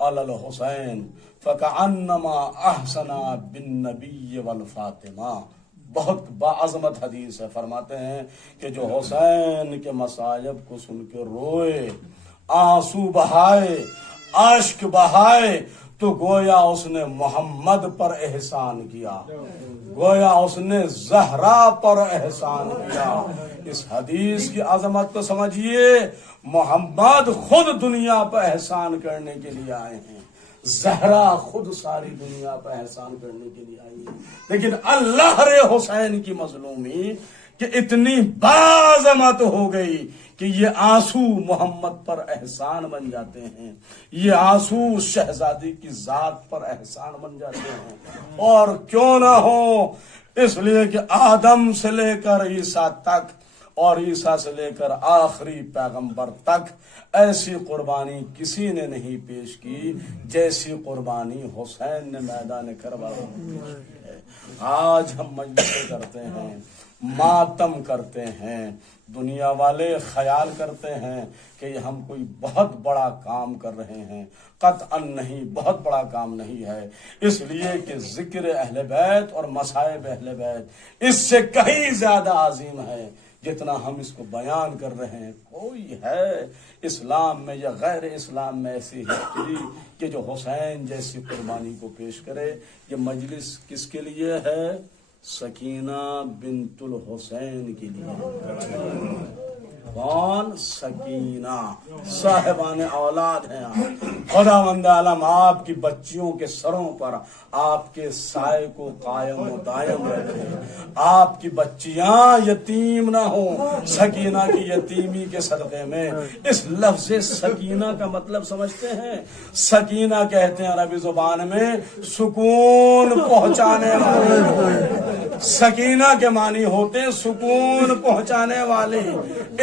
علی الحسین فکأنما احسن بالنبی والفاطمہ. بہت باعظمت حدیث ہے. فرماتے ہیں کہ جو حسین کے مصائب کو سن کے روئے، آنسو بہائے، اشک بہائے، تو گویا اس نے محمد پر احسان کیا، گویا اس نے زہرا پر احسان کیا. اس حدیث کی عظمت کو سمجھیے. محمد خود دنیا پر احسان کرنے کے لیے آئے ہیں، زہرا خود ساری دنیا پر احسان کرنے کے لیے آئی ہے. لیکن اللہ رے حسین کی مظلومی کہ اتنی باعظمت ہو گئی کہ یہ آنسو محمد پر احسان بن جاتے ہیں، یہ آنسو شہزادی کی ذات پر احسان بن جاتے ہیں. اور کیوں نہ ہو، اس لیے کہ آدم سے لے کر عیسیٰ تک اور عیسیٰ سے لے کر آخری پیغمبر تک ایسی قربانی کسی نے نہیں پیش کی جیسی قربانی حسین نے میدان کربلا میں پیش کی ہے. آج ہم مجلسیں کرتے ہیں، ماتم کرتے ہیں، دنیا والے خیال کرتے ہیں کہ ہم کوئی بہت بڑا کام کر رہے ہیں. قطعاً نہیں، بہت بڑا کام نہیں ہے. اس لیے کہ ذکر اہل بیت اور مصائب اہل بیت اس سے کہیں زیادہ عظیم ہے جتنا ہم اس کو بیان کر رہے ہیں. کوئی ہے اسلام میں یا غیر اسلام میں ایسی ہسٹری کہ جو حسین جیسی قربانی کو پیش کرے؟ یہ مجلس کس کے لیے ہے؟ سکینہ بنت الحسین کے لیے. کون؟ سکینہ صاحبان اولاد ہیں آپ. خداوند عالم آپ کی بچیوں کے سروں پر آپ کے سائے کو قائم و دائم رکھے، آپ کی بچیاں یتیم نہ ہوں. سکینہ کی یتیمی کے صدقے میں. اس لفظ سکینہ کا مطلب سمجھتے ہیں؟ سکینہ کہتے ہیں عربی زبان میں سکون پہنچانے والے. سکینہ کے معنی ہوتے ہیں سکون پہنچانے والی،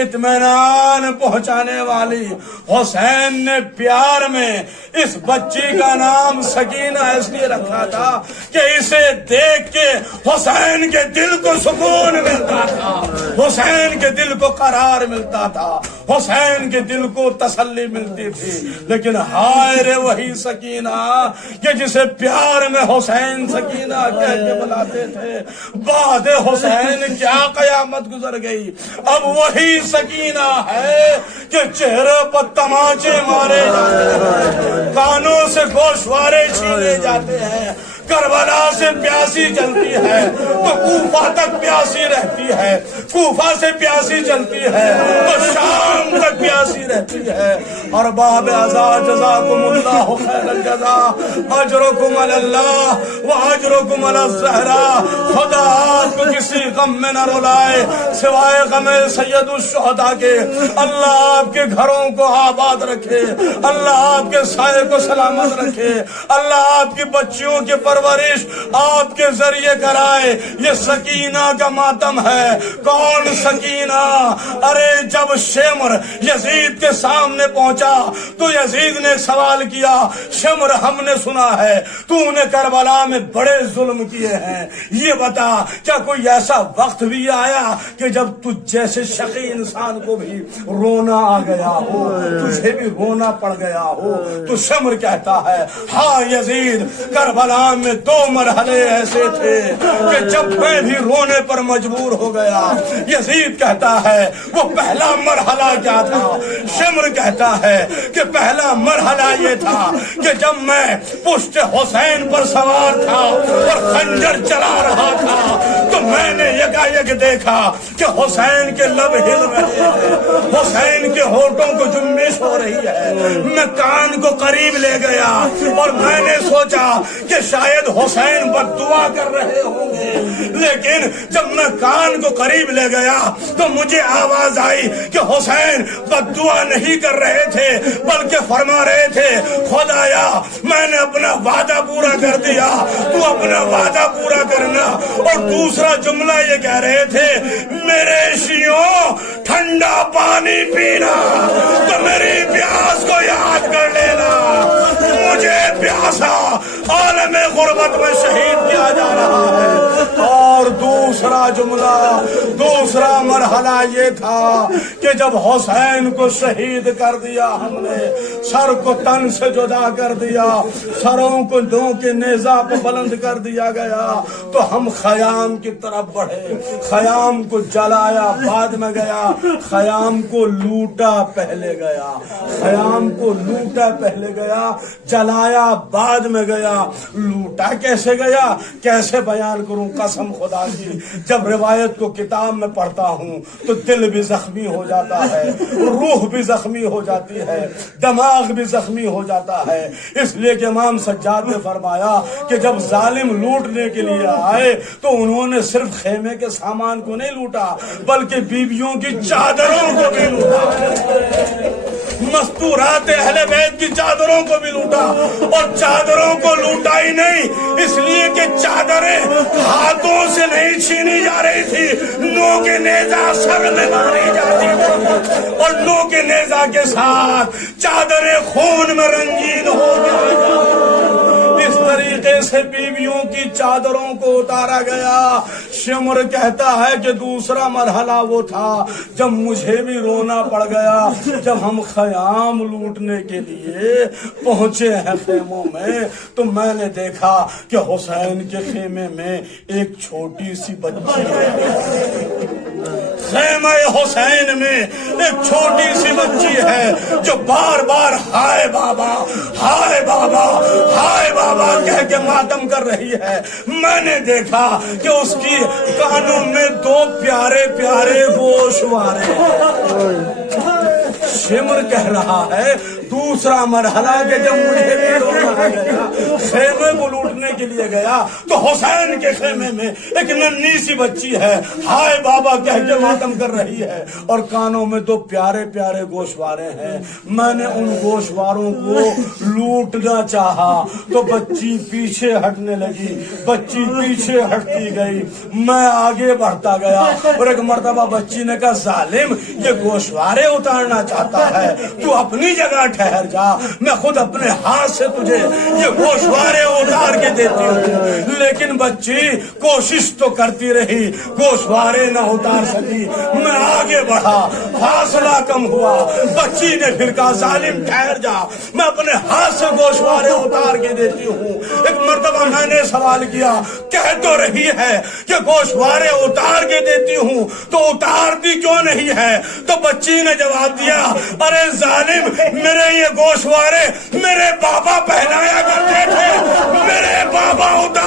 اطمینان پہنچانے والی. حسین نے پیار میں اس بچی کا نام سکینہ اس لیے رکھا تھا کہ اسے دیکھ کے حسین کے دل کو سکون ملتا تھا، حسین کے دل کو قرار ملتا تھا، حسین کے دل کو تسلی ملتی تھی. لیکن ہائے رے وہی سکینہ کہ جسے پیار میں حسین سکینہ کہہ کے بلاتے تھے، بعد حسین کیا قیامت گزر گئی. اب وہی سکینہ ہے کہ چہرے پر تماچے مارے جاتے ہیں، کانوں سے گوشوارے چھینے جاتے ہیں، کربلا سے پیاسی چلتی ہے تو کوفہ تک پیاسی رہتی ہے، کوفہ سے پیاسی چلتی ہے تو شام تک پیاسی رہتی ہے۔ اور باب ازا جزاکم اللہ خیر الجزا، اجرکم علی اللہ و اجرکم علی الزہرا۔ خدا آپ کو کسی غم میں نہ رلائے سوائے غم سید الشہداء کے۔ اللہ آپ کے گھروں کو آباد رکھے، اللہ آپ کے سائے کو سلامت رکھے، اللہ آپ کی بچیوں کی پرورش آپ کے ذریعے کرائے۔ یہ سکینہ کا ماتم ہے۔ کون سکینہ؟ ارے جب شمر یزید کے سامنے پہنچا تو یزید نے سوال کیا، شمر ہم نے سنا ہے تو نے کربلا میں بڑے ظلم کیے ہیں، یہ بتا کیا کوئی ایسا وقت بھی آیا کہ جب تجھ جیسے شقی انسان کو بھی رونا آ گیا ہو، تجھے بھی رونا پڑ گیا ہو؟ تو شمر کہتا ہے ہاں یزید، کربلا میں 2 مرحلے ایسے تھے کہ جب میں بھی رونے پر مجبور ہو گیا۔ یزید کہتا ہے وہ پہلا مرحلہ کیا تھا؟ شمر کہتا ہے کہ پہلا مرحلہ یہ تھا کہ جب میں پشت حسین پر سوار تھا اور خنجر چلا رہا تھا تو میں نے یکایک دیکھا کہ حسین کے لب ہل رہے ہیں، حسین کے ہونٹوں کو جنبش ہو رہی ہے۔ میں کان کو قریب لے گیا اور میں نے سوچا کہ شاید حسین بد دعا کر رہے ہوں گے، لیکن جب میں کان کو قریب لے گیا تو مجھے آواز آئی کہ حسین بد دعا نہیں کر رہے تھے بلکہ فرما رہے تھے خدایا میں نے اپنا وعدہ پورا کر دیا، تو اپنا وعدہ پورا کرنا۔ اور دوسرا جملہ یہ کہہ رہے تھے میرے شیعوں ٹھنڈا پانی پینا تو میری پیاس کو یاد کر لینا، مجھے پیاسا عالم غربت میں شہید کیا جا رہا ہے۔ اور دوسرا جملہ، دوسرا مرحلہ یہ تھا کہ جب حسین کو شہید کر دیا ہم نے، سر کو تن سے جدا کر دیا، سروں کو دو کے نیزہ پہ بلند کر دیا گیا تو ہم خیام کی طرف بڑھے، خیام کو جلایا بعد میں گیا، خیام کو لوٹا پہلے گیا، خیام کو لوٹا پہلے گیا، جلایا بعد میں گیا۔ لوٹا کیسے گیا کیسے بیان کروں، قسم خدا کی جب روایت کو کتاب میں پڑھتا ہوں تو دل بھی زخمی ہو جاتا ہے، روح بھی زخمی ہو جاتی ہے، دماغ بھی زخمی ہو جاتا ہے۔ اس لیے کہ امام سجاد نے فرمایا کہ جب ظالم لوٹنے کے لیے آئے تو انہوں نے صرف خیمے کے سامان کو نہیں لوٹا بلکہ بیویوں کی چادروں کو بھی لوٹا، مستورات اہل بیت کی چادروں کو بھی لوٹا۔ اور چادروں کو لوٹا ہی نہیں، اس لیے کہ چادریں ہاتھوں سے نہیں چھینی جا رہی تھی، نو کے نیزہ سر میں ماری جاتی تھی اور نو کے نیزہ کے ساتھ چادریں خون میں رنگین ہو گئی۔ اس طریقے سے بیویوں کی چادروں کو اتارا گیا۔ شمر کہتا ہے کہ دوسرا مرحلہ وہ تھا جب مجھے بھی رونا پڑ گیا، جب ہم خیام لوٹنے کے لیے پہنچے ہیں خیموں میں تو میں نے دیکھا کہ حسین کے خیمے میں ایک چھوٹی سی بچی ہے، خیمہ حسین میں ایک چھوٹی سی بچی ہے جو بار بار ہائے بابا ہائے بابا ہائے بابا کہہ کے ماتم کر رہی ہے۔ میں نے دیکھا کہ اس کی کانوں میں 2 پیارے پیارے گوشوارے ہیں۔ شمر کہہ رہا ہے دوسرا مرحلہ کہ جب مجھے بھی رونا آ گیا، خیمے کو لوٹنے کے لیے گیا تو حسین کے خیمے میں ایک ننھی سی بچی ہے، ہائے بابا کہہ کے ماتم کر رہی ہے اور کانوں میں 2 پیارے پیارے گوشوارے ہیں۔ میں نے ان گوشواروں کو لوٹنا چاہا تو بچی پیچھے ہٹنے لگی، بچی پیچھے ہٹتی گئی، میں آگے بڑھتا گیا اور ایک مرتبہ بچی نے کہا ظالم یہ گوشوارے اتارنا چاہتا ہے تو اپنی جگہ ٹھہر جا، میں خود اپنے ہاتھ سے تجھے یہ گوشوارے اتار کے دیتی ہوں۔ لیکن بچی کوشش تو کرتی رہی، گوشوارے نہ اتار سکی۔ میں آگے بڑھا، فاصلہ کم ہوا، بچی نے پھر کہا ظالم ٹھہر جا، میں اپنے ہاتھ سے گوشوارے اتار کے دیتی ہوں۔ ایک مرتبہ میں نے سوال کیا کہہ تو رہی ہے کہ گوشوارے اتار کے دیتی ہوں تو اتارتی کیوں نہیں ہے؟ تو بچی نے جواب دیا ارے ظالم میرے یہ گوشوارے میرے بابا پہنایا کرتے تھے، میرے بابا اتار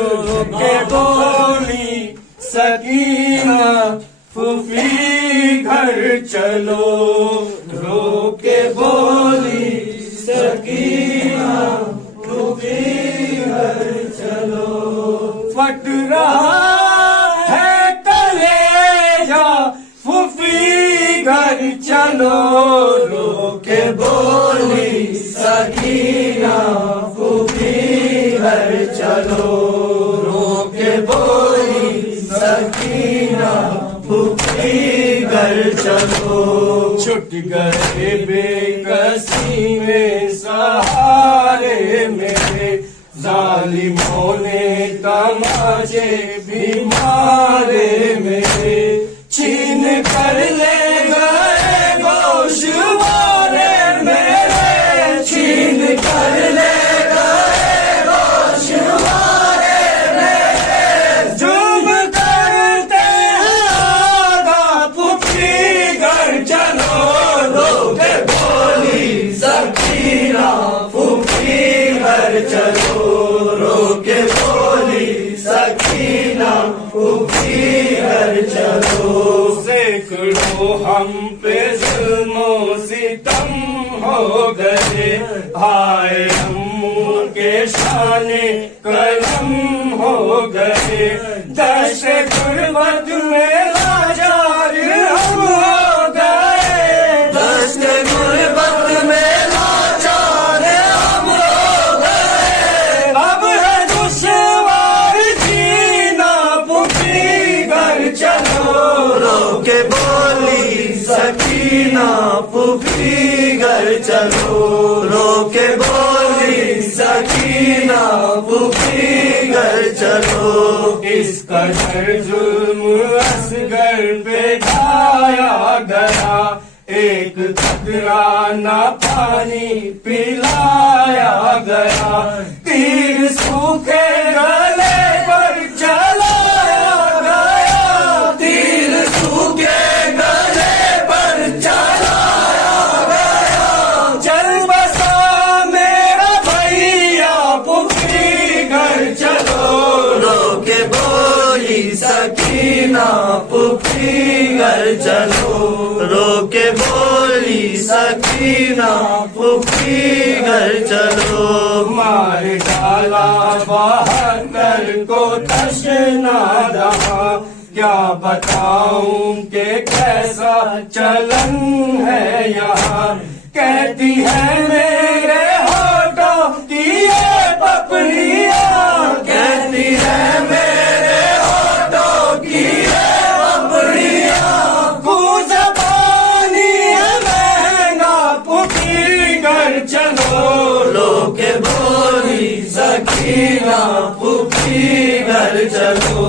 روکے بولی سکینہ پھوپھی گھر چلو، روکے بولی سکینہ پھوپھی گھر چلو، پھٹ رہا ہے کلیجہ پھوپھی گھر چلو، روکے بولی سکینہ پھوپھی گھر چلو، روکے بولی سکینہ پھوپھی گھر چلو، چھٹ گئے بے کسی میں سہارے میرے، ظالموں نے تماچے بھی پھوپھی گھر چلو، سینکڑوں ہم پہ ظلم و ستم ہو گئے، ہائے اموں کے شان قلم ہو گئے، دشت غربت میں لاچار ہم ہو گئے، دشت غربت میں لاچار ہم ہو گئے، اب ہے دشوار جینا پھوپھی گھر چلو، رو کے بولی سکینہ پھوپھی گھر چلو، رو کے بولی سکینہ پھوپھی گھر چلو، اس قدر ظلم اصغر پہ ڈھایا گیا، ایک قطرہ نہ پانی پلایا گیا، تیر سوکھے گلے پر چلایا گیا، تیر سوکھے گلے پر چلایا گیا، چل بسا میرا بھیا پھوپھی گھر چلو، رو کے بولی سکینہ پھوپھی گھر چلو، رو کے بولی سکینہ پھوپھی گھر چلو، مار ڈالا 72 کو تشنا دہا، کیا بتاؤں کہ کیسا چلن ہے یہاں، کہتی ہے میرے ہونٹوں کی یہ پپڑیاں، کہتی ہے میرے ہونٹوں کی یہ پپڑیاں، کوزہ پانی ہے مہنگا پھوپھی گھر چلو، رو کے بولی سکینہ پھوپھی گھر چلو،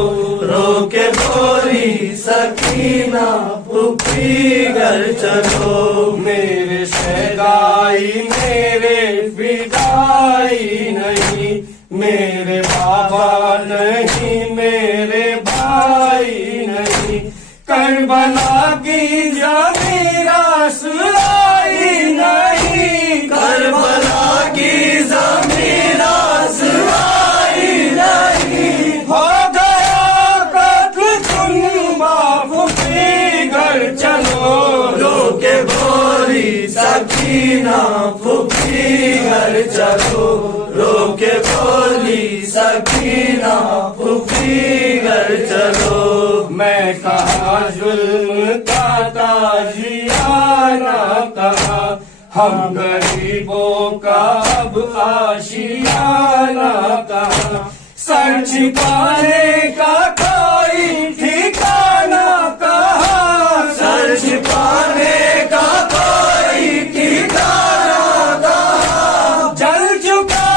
رو کے بولی سکینہ پھوپھی گھر چلو، میرے شیدائی میرے فدائی نہیں، میرے بابا نہیں میرے بھائی نہیں، کربلا کی زمین آسرائی نہیں، کربلا کی زمین آسرائی نہیں، ہو گیا قتل کنبہ پھوپھی گھر چلو، رو کے بولی سکینہ پھوپھی گھر چلو، رو کے بولی سکینہ پھوپھی گھر چلو، میں کہا ظلم کا تازیانہ کہا، ہم غریبوں کا اب آشیانہ کہا، سر چھپانے کا کوئی ٹھکانہ کہا، سر چھپانے کا کوئی ٹھکانہ کہا، جل چکا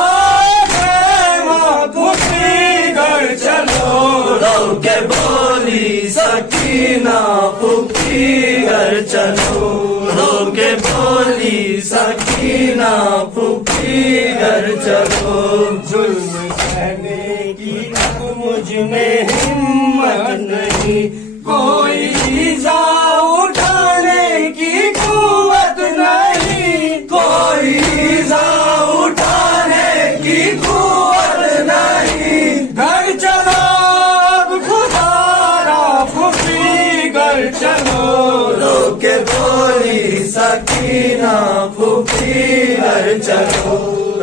ہے خیمہ پھوپھی گھر چلو، رو کے بولی سکینہ پھوپھی گھر چلو، رو کے بولی سکینہ پھوپھی گھر چلو، ظلم سہنے کی اب مجھ میں ہمت نہیں، کوئی ایذا اٹھانے کی قوت نہیں، کوئی ایذا اٹھانے کی قوت نہیں، گھر چلو اب خدا پھوپھی گھر چلو، رو کے بولی سکینہ پھوپھی گھر چلو،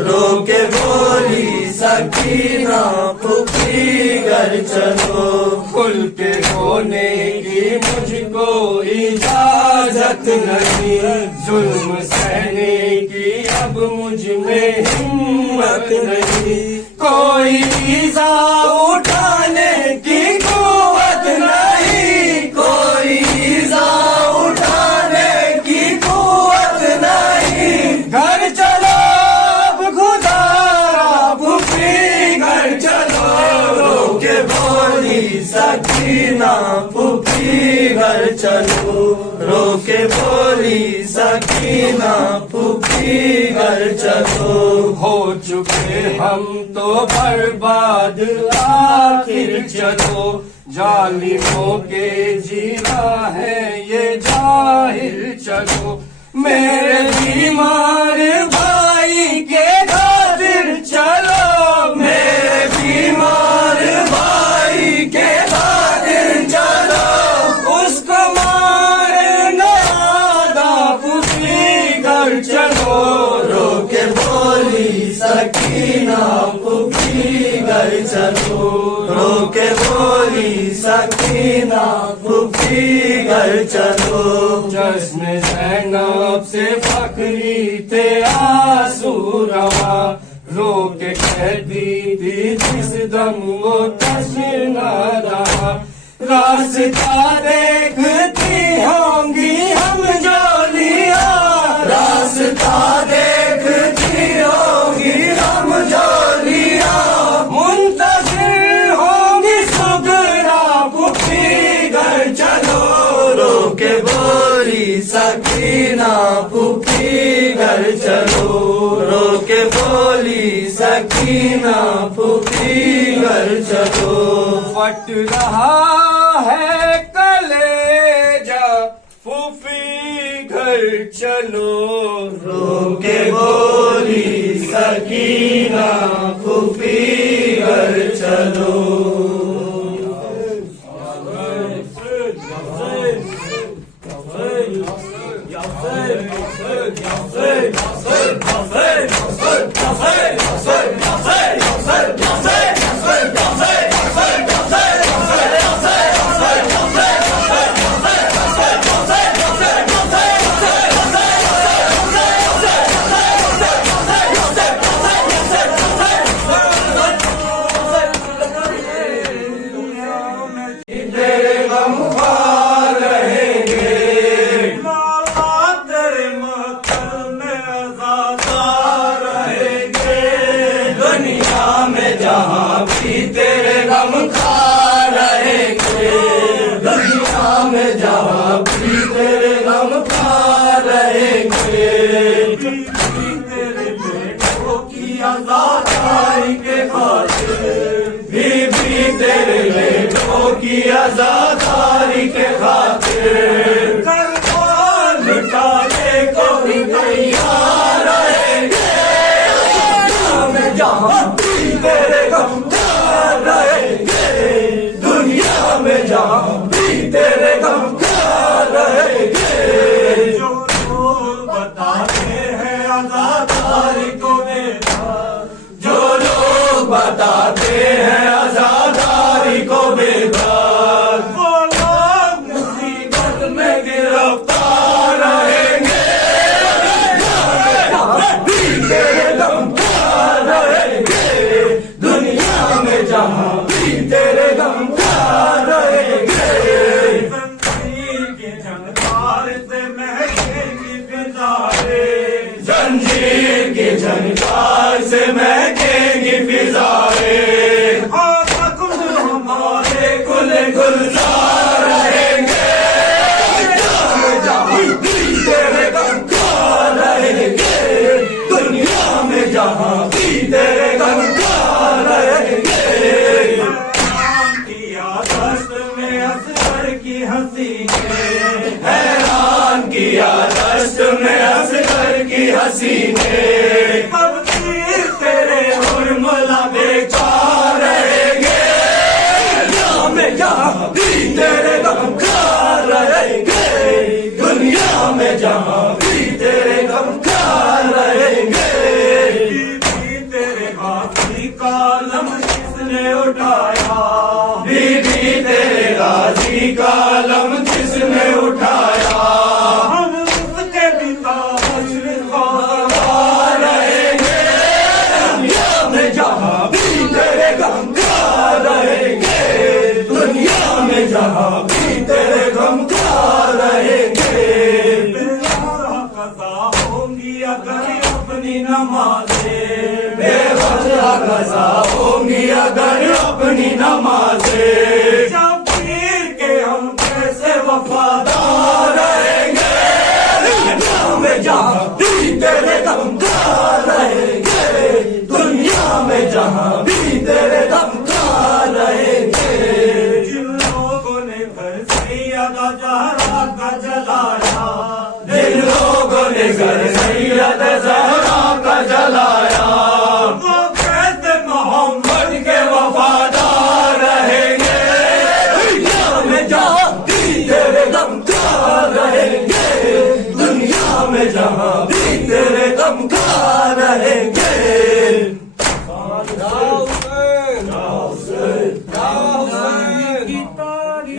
رو کے بولی سکینہ پھوپھی گھر چلو، کھل کے رونے کی مجھ کو اجازت نہیں، ظلم سہنے کی اب مجھ میں ہمت نہیں، کوئی ایذا اٹھانے کی قوت نہیں، کوئی ایذا اٹھانے کی قوت نہیں، گھر چلو اب خدا پھوپھی گھر چلو، رو کے بولی سکینہ پھوپھی گھر چلو، رو کے بولی سکینہ پھوپھی گھر چلو، ہو چکے ہم تو برباد آخر چلو، ظالموں کے جینا ہے یہ ظاہر چلو، میرے بیمار بھائی کے خاطر چلو، میرے بیمار بھائی کے چلو رو کے بولی سکینہ پھوپھی گھر چلو جشن زینب سے فخری تھے آنسو رواں رو کے کہتی تھی جس دم وہ تشنا رہا راستہ دیکھتی ہوں گی ہم جولیاں راستہ دیکھتی ہوں گی ہم جولیاں منتظر ہوں گی سگرا پھوپھی گھر چلو رو کے بولی سکینہ پھوپھی گھر چلو رو کے بولی سکینہ پھوپھی گھر چلو پھٹ رہا ہے کلیجہ پھوپھی گھر چلو رو کے بولی سکینہ پھوپھی گھر چلو کی آزاداری کے خاطر قربان لٹانے کو بھی تیار رہیں گے دنیا میں جہاں بھی تیرے غم کار رہیں گے دنیا میں جہاں بھی تیرے غم کار رہیں گے جو لوگ بتاتے ہیں آزاداری کو بیکار جو لوگ بتاتے ہیں آزاداری کو بیکار وہ لوگ مصیبت میں گرفتار رہیں گے تیرے غم کار رہیں گے دنیا میں جہاں بھی تیرے غم کار رہیں گے زنجیر کی جھنکار سے مہکیں گی فضائیں زنجیر کی جھنکار سے مہکیں گی فضائیں ہمارے گل گلزار رہیں گے جہاں بھی تیرے غم کار رہیں گے دنیا میں جہاں بھی تیرے غم کار رہیں گے حیران کیا دست میں اصغر کی حسینیں حیران کیا دست میں اصغر کی حسینیں اب تیر تیرے حرملہ بیکار رہیں گے جہاں بھی تیرے غم کار رہیں گے دنیا میں جہاں بھی تیرے غم کار رہیں گے تیرے غازی کا علم کس نے اٹھایا بی بی تیرے غازی کا علم کس نے اٹھایا ہم اس کے پتا مشرقار رہیں گے دنیا میں جہاں بھی تیرے غم کار رہیں گے دنیا میں جہاں بھی تیرے غم کار رہیں گے قضا ہوں گی اگر اپنی نمازیں بے وجہ قضا ہوں گی اگر اپنی نمازیں جب پیر کے ہم کیسے وفادار رہیں گے دنیا میں جہاں بھی تیرے غم کار رہیں گے دنیا میں جہاں بھی تیرے غم کار رہیں گے جن لوگوں نے گھر سیدہ زہرا کا جلایا جن لوگوں نے گھر سیدہ زہرا کا جلایا وہ کیسے محمد کے وفادار رہیں گے